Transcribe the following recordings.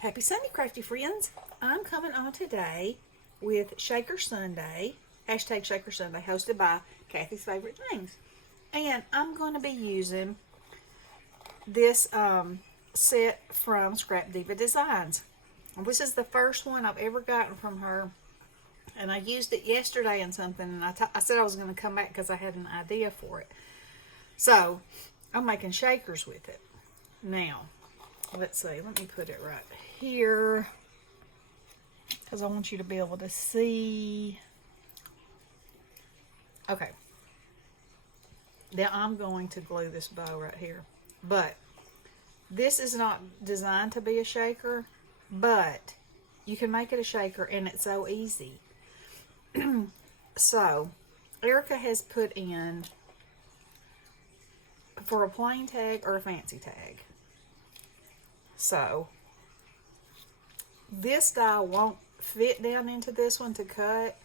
Happy Sunday, crafty friends. I'm coming on today with Shaker Sunday, hashtag Shaker Sunday, hosted by Kathie's Favorite Things. And I'm going to be using this set from Scrapdivadesigns. This is the first one I've ever gotten from her. And I used it yesterday in something, and I said I was going to come back because I had an idea for it. So, I'm making shakers with it. Now, let's see, let me put it right here because I want you to be able to see. Okay. Now I'm going to glue this bow right here. But this is not designed to be a shaker, but you can make it a shaker, and it's so easy. So, Erica has put in for a plain tag or a fancy tag. So, this die won't fit down into this one to cut,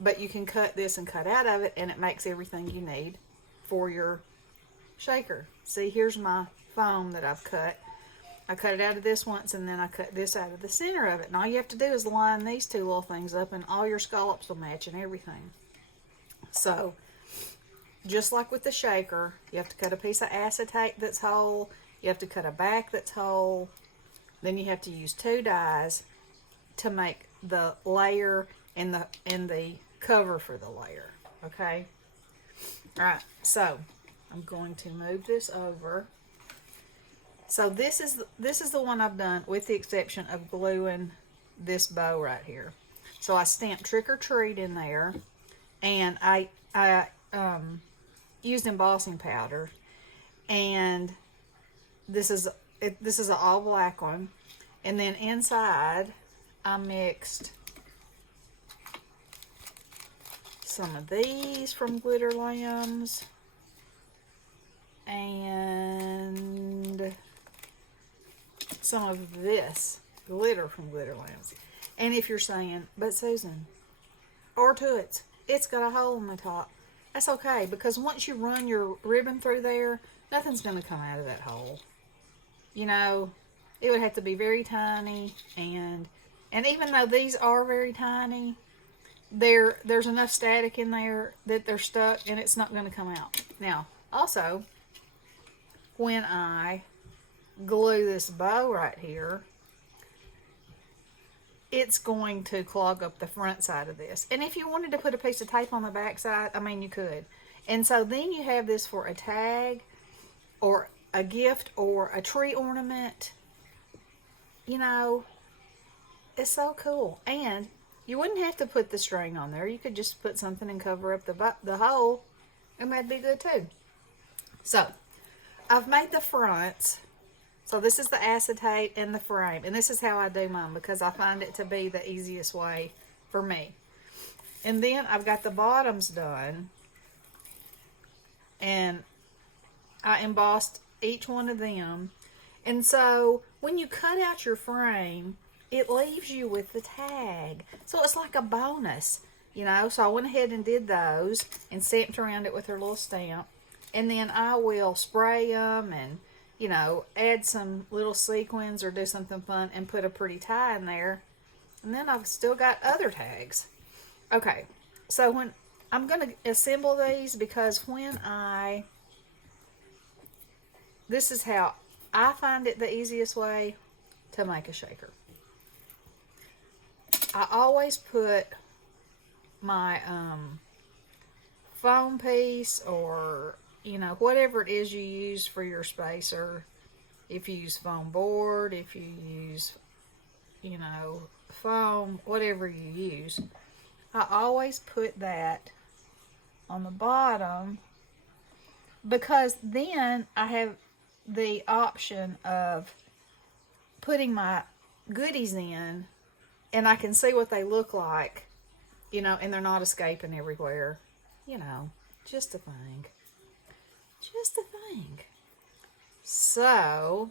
but you can cut this and cut out of it, and it makes everything you need for your shaker. See, here's my foam that I've cut. I cut it out of this once, and then I cut this out of the center of it. And all you have to do is line these two little things up, and all your scallops will match and everything. So, just like with the shaker, you have to cut a piece of acetate that's whole. You have to cut a back that's whole. Then you have to use two dies to make the layer and the cover for the layer. Okay? Alright, so I'm going to move this over. So this is the one I've done, with the exception of gluing this bow right here. So I stamped Trick or Treat in there, and I used embossing powder, and this is an all black one. And then inside I mixed some of these from Glitter Lambs and some of this glitter from Glitter Lambs. And if you're saying, but Susan, or Toots, it's got a hole in the top, that's okay, because once you run your ribbon through there, nothing's going to come out of that hole. You know, it would have to be very tiny, and even though these are very tiny, there's enough static in there that they're stuck, and it's not going to come out. Now, also, when I glue this bow right here, it's going to clog up the front side of this. And if you wanted to put a piece of tape on the back side, I mean, you could. And so then you have this for a tag or a gift or a tree ornament. You know, it's so cool. And you wouldn't have to put the string on there. You could just put something and cover up the hole, and that'd be good too. So, I've made the fronts. So this is the acetate and the frame. And this is how I do mine, because I find it to be the easiest way for me. And then I've got the bottoms done. And I embossed each one of them. And so when you cut out your frame, it leaves you with the tag. So it's like a bonus, you know. So I went ahead and did those and stamped around it with her little stamp. And then I will spray them and, you know, add some little sequins or do something fun and put a pretty tie in there. And then I've still got other tags. Okay, so when I'm going to assemble these, because this is how I find it the easiest way to make a shaker. I always put my foam piece, or, you know, whatever it is you use for your spacer. If you use foam board, if you use, you know, foam, whatever you use, I always put that on the bottom, because then I have the option of putting my goodies in, and I can see what they look like, you know, and they're not escaping everywhere. You know, just a thing. Just a thing. So,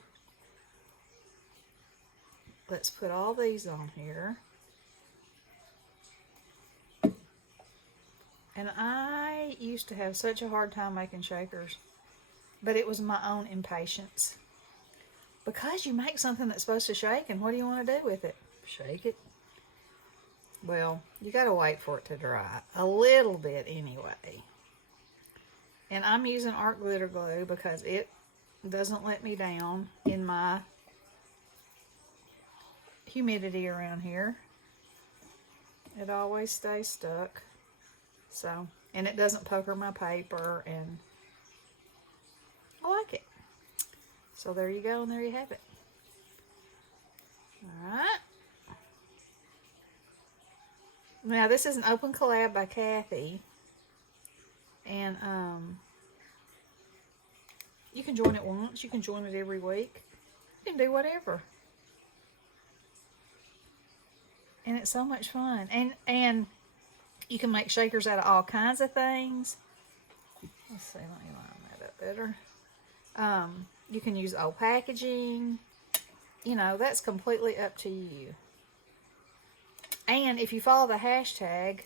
let's put all these on here. And I used to have such a hard time making shakers, but it was my own impatience. Because you make something that's supposed to shake, and what do you want to do with it? Shake it. Well, you got to wait for it to dry. A little bit anyway. And I'm using art glitter glue because it doesn't let me down in my humidity around here. It always stays stuck. So, and it doesn't pucker my paper, and I like it. So there you go, and there you have it. Alright. Now this is an open collab by Kathie. And you can join it once, you can join it every week. You can do whatever. And it's so much fun. And you can make shakers out of all kinds of things. Let's see, let me line that up better. You can use old packaging. You know, that's completely up to you. And if you follow the hashtag,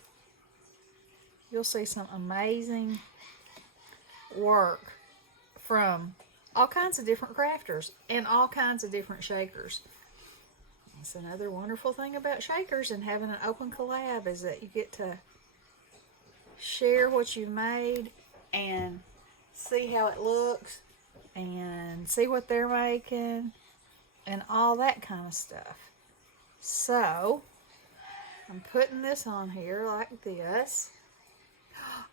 you'll see some amazing work from all kinds of different crafters and all kinds of different shakers. That's another wonderful thing about shakers and having an open collab, is that you get to share what you made and see how it looks and see what they're making and all that kind of stuff. So I'm putting this on here like this.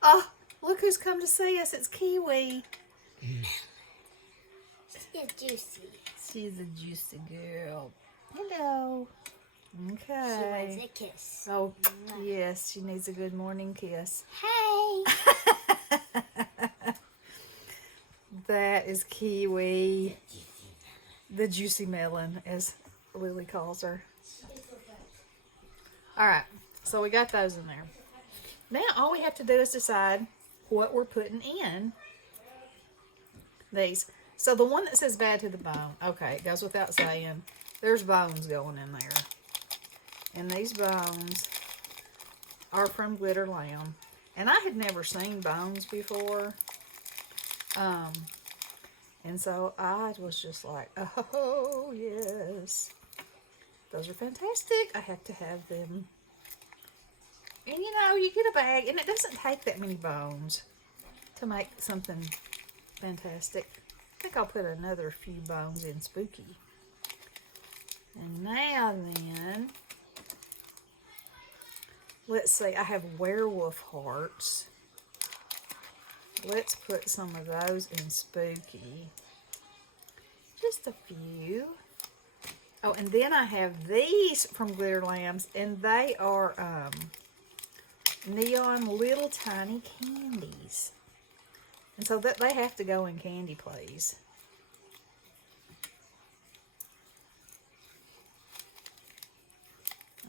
Oh, look who's come to see us. It's Kiwi. She's juicy. She's a juicy girl. Hello. Okay. She wants a kiss. Oh, yes. She needs a good morning kiss. Hey. That is Kiwi. The juicy melon, as Lily calls her. Alright. So we got those in there. Now all we have to do is decide what we're putting in these. So the one that says bad to the bone, okay, it goes without saying, there's bones going in there. And these bones are from Glitter Lamb. And I had never seen bones before. And so I was just like, oh yes. Those are fantastic. I have to have them. And you know, you get a bag, and it doesn't take that many bones to make something fantastic. I think I'll put another few bones in Spooky. And now then, let's see, I have werewolf hearts. Let's put some of those in Spooky. Just a few. Oh, and then I have these from Glitter Lambs, and they are neon little tiny candies. And so that they have to go in Candy Please.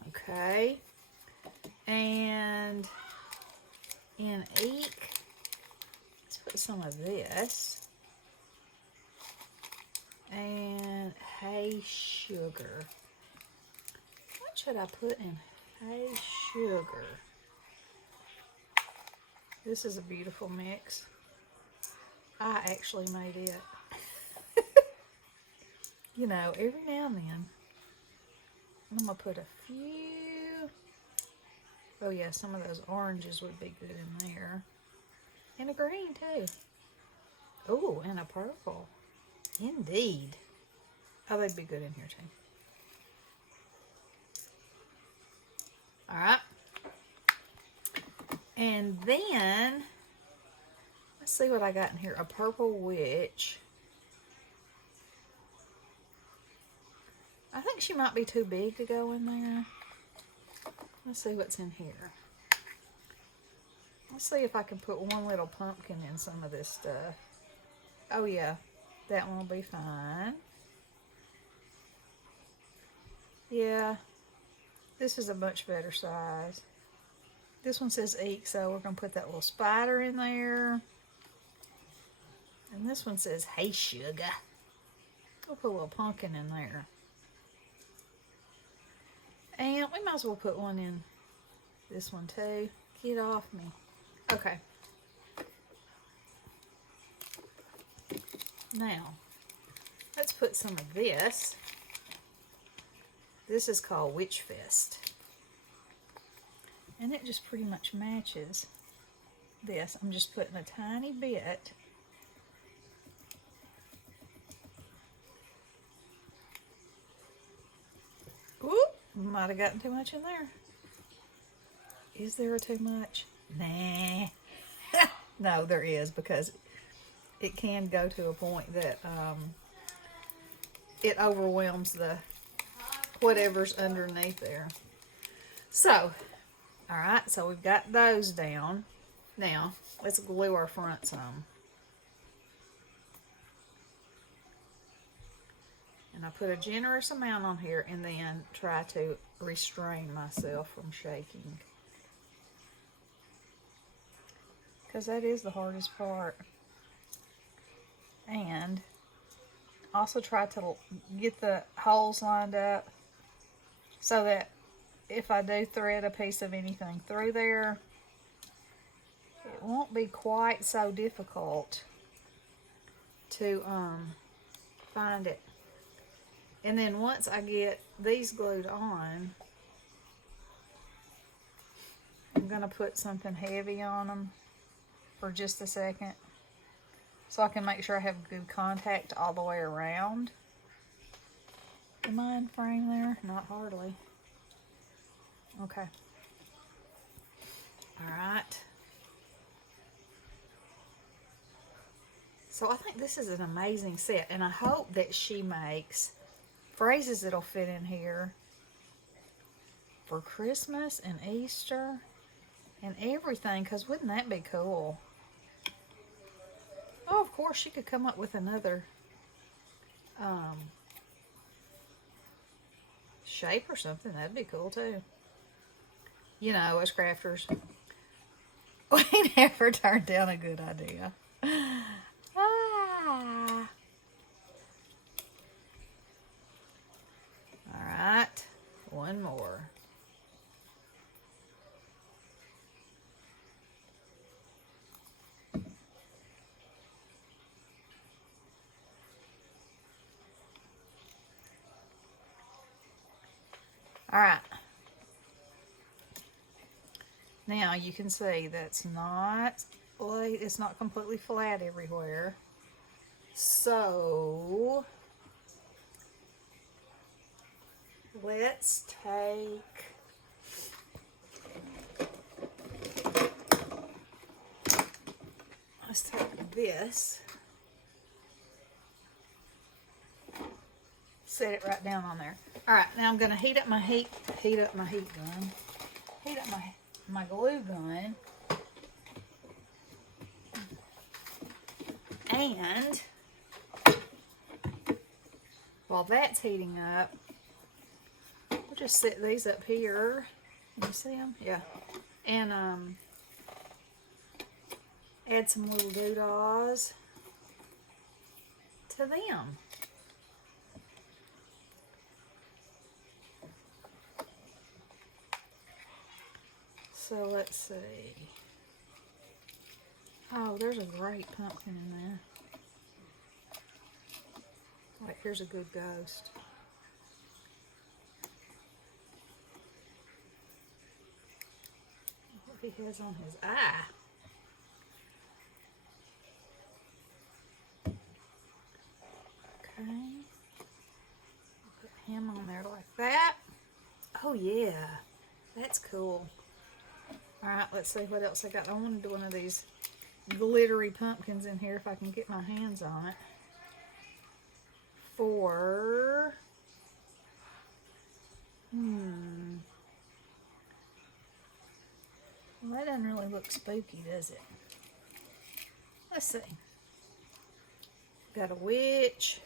Okay. And in Eek, let's put some of this. And Hey Sugar. What should I put in Hey Sugar? This is a beautiful mix. I actually made it. You know, every now and then. I'm going to put a few. Oh yeah, some of those oranges would be good in there. And a green too. Oh, and a purple. Indeed. Oh, they'd be good in here too. Alright. And then, let's see what I got in here. A purple witch. I think she might be too big to go in there. Let's see what's in here. Let's see if I can put one little pumpkin in some of this stuff. Oh yeah, that one will be fine. Yeah, this is a much better size. This one says Eek, so we're going to put that little spider in there. And this one says Hey Sugar. We'll put a little pumpkin in there. And we might as well put one in this one too. Get off me. Okay. let's put some of this. This is called Witch Fist. And it just pretty much matches this. I'm just putting a tiny bit. Whoop, might have gotten too much in there. Is there too much? Nah. No, there is, because it can go to a point that it overwhelms the whatever's underneath there. So, alright, so we've got those down. Now, let's glue our front some. And I put a generous amount on here and then try to restrain myself from shaking. Because that is the hardest part. And also try to get the holes lined up so that if I do thread a piece of anything through there, it won't be quite so difficult to find it. And then once I get these glued on, I'm going to put something heavy on them for just a second so I can make sure I have good contact all the way around. Am I in frame there? Not hardly. Okay. Alright. So I think this is an amazing set, and I hope that she makes phrases that'll fit in here for Christmas and Easter and everything, because wouldn't that be cool? Oh, of course, she could come up with another shape or something. That'd be cool too. You know, as crafters, we never turn down a good idea. Ah. All right, one more. All right. Now you can see that's not, it's not completely flat everywhere. So let's take this, set it right down on there. All right, now I'm going to heat up my heat up my glue gun, and while that's heating up, we'll just set these up here. Can you see them? Yeah, and add some little doodahs to them. So let's see. Oh, there's a great pumpkin in there. Wait, here's a good ghost. What he has on his eye. Okay. Put him on there like that. Oh yeah, that's cool. Alright, let's see what else I got. I wanted one of these glittery pumpkins in here if I can get my hands on it. For... Well, that doesn't really look spooky, does it? Let's see. Got a witch.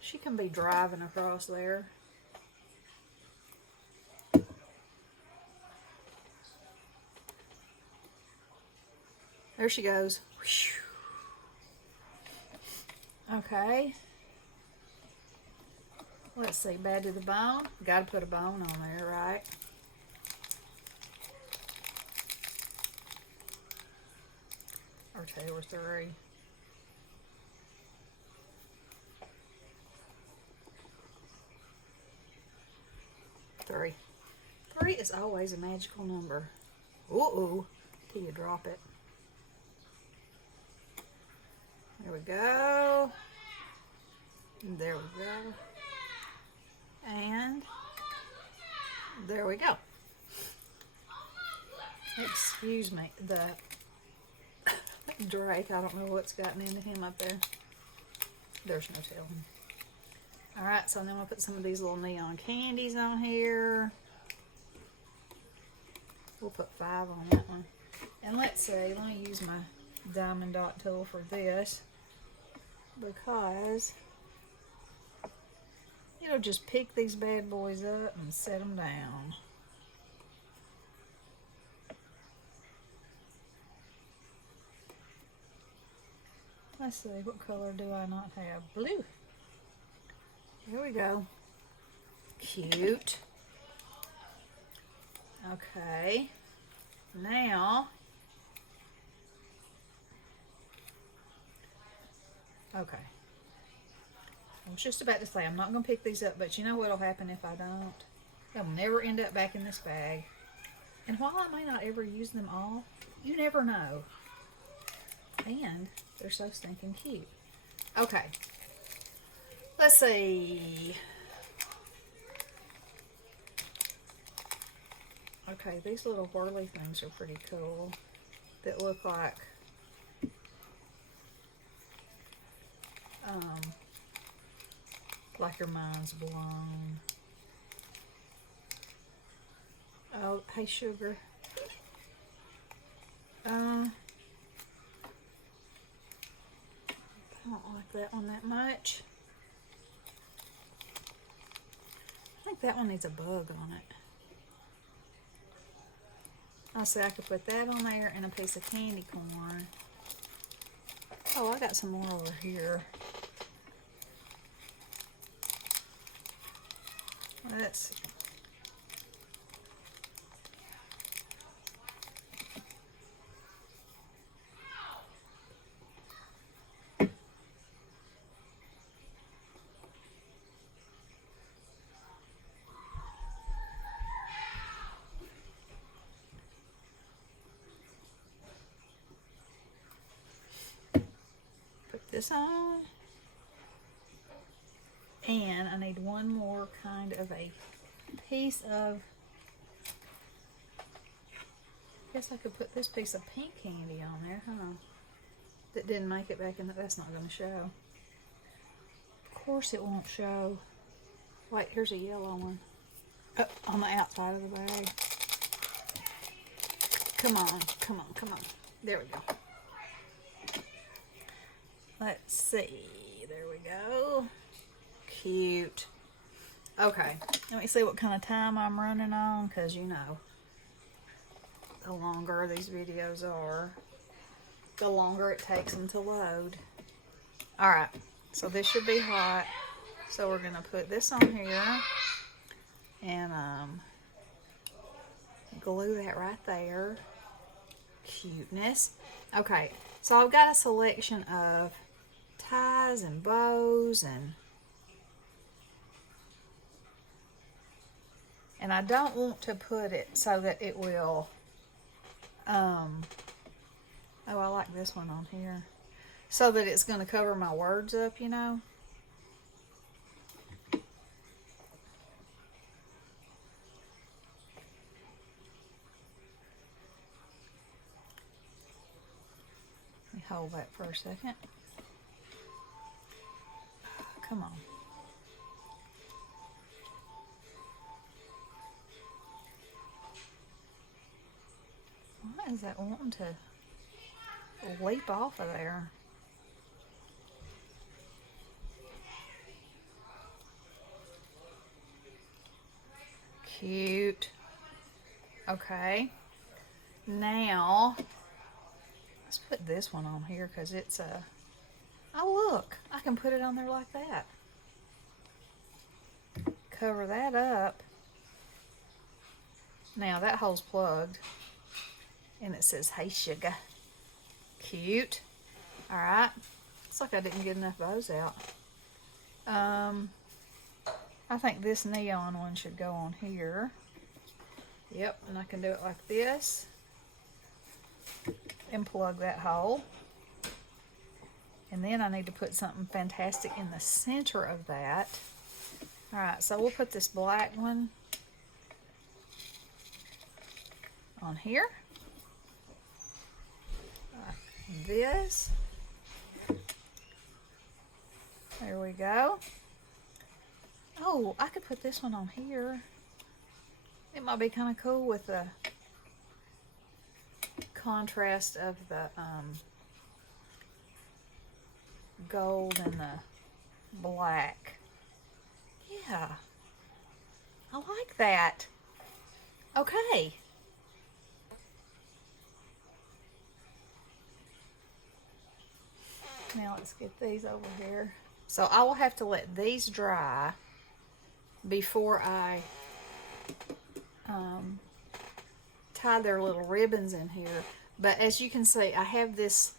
She can be driving across there. There she goes. Okay. Let's see. Bad to the bone. Got to put a bone on there, right? Or two or three. 3 is always a magical number. Ooh, till you drop it. There we go. There we go. And there we go. Excuse me, the Drake, I don't know what's gotten into him up there. There's no telling. Alright, so then we'll put some of these little neon candies on here. We'll put 5 on that one. And let's see, let me use my diamond dot tool for this, because it'll just pick these bad boys up and set them down. Let's see, what color do I not have? Blue. There we go. Cute. Okay. Now, okay. I was just about to say, I'm not going to pick these up, but you know what will happen if I don't? They'll never end up back in this bag. And while I may not ever use them all, you never know. And they're so stinking cute. Okay. Let's see. Okay, these little whirly things are pretty cool. That look like your mind's blown. Oh, hey sugar. I don't like that one that much. I think that one needs a bug on it. I'll see, I could put that on there and a piece of candy corn. Oh, I got some more over here. Let's see. This on, and I need one more kind of a piece of, I guess I could put this piece of pink candy on there, huh? That didn't make it back in, that's not going to show. Of course it won't show. Wait, here's a yellow one. Oh, on the outside of the bag. Come on, come on, come on. There we go. Let's see, there we go. Cute. Okay, let me see what kind of time I'm running on, because you know, the longer these videos are, the longer it takes them to load. Alright, so this should be hot. So we're going to put this on here, and glue that right there. Cuteness. Okay, so I've got a selection of ties and bows and I don't want to put it so that it will oh, I like this one on here, so that it's going to cover my words up, you know. Let me hold that for a second. Come on. Why is that wanting to leap off of there? Cute. Okay. Now, let's put this one on here because it's a... Oh, look. I can put it on there like that. Cover that up. Now, that hole's plugged. And it says, hey, sugar. Cute. Alright. Looks like I didn't get enough bows out. I think this neon one should go on here. Yep, and I can do it like this and plug that hole. And then I need to put something fantastic in the center of that. All right, so we'll put this black one on here. Like this. There we go. Oh, I could put this one on here. It might be kind of cool with the contrast of the gold and the black. Yeah, I like that. Okay. Now let's get these over here. So I will have to let these dry before I tie their little ribbons in here. But as you can see, I have this.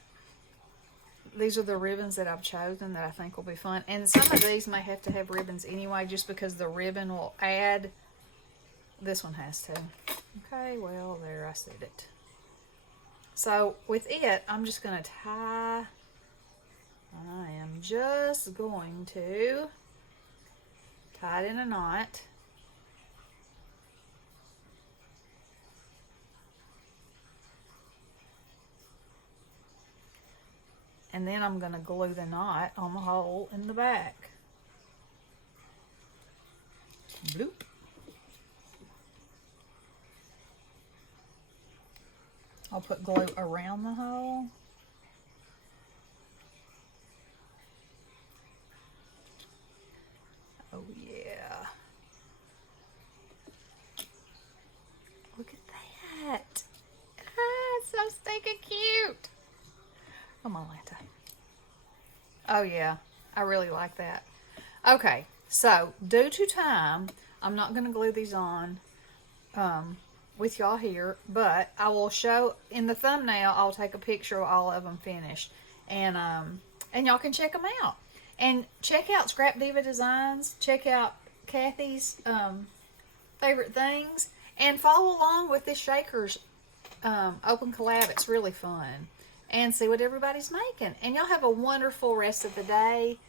These are the ribbons that I've chosen that I think will be fun. And some of these may have to have ribbons anyway, just because the ribbon will add. This one has to. Okay, well, there, I said it. So with it, I'm just going to tie. I am just going to tie it in a knot. And then I'm going to glue the knot on the hole in the back. Bloop. I'll put glue around the hole. Oh yeah. Look at that. Ah, it's so stinking cute. Come on, Lanta. Oh yeah, I really like that. Okay, so due to time, I'm not going to glue these on with y'all here, but I will show in the thumbnail. I'll take a picture of all of them finished, and y'all can check them out. And check out Scrap Diva Designs. Check out Kathie's favorite things, and follow along with this Shakers open collab. It's really fun. And see what everybody's making. And y'all have a wonderful rest of the day.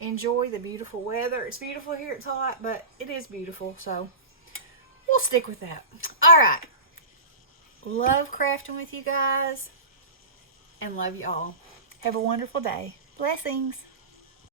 Enjoy the beautiful weather. It's beautiful here. It's hot, but it is beautiful. So we'll stick with that. All right. Love crafting with you guys. And love y'all. Have a wonderful day. Blessings.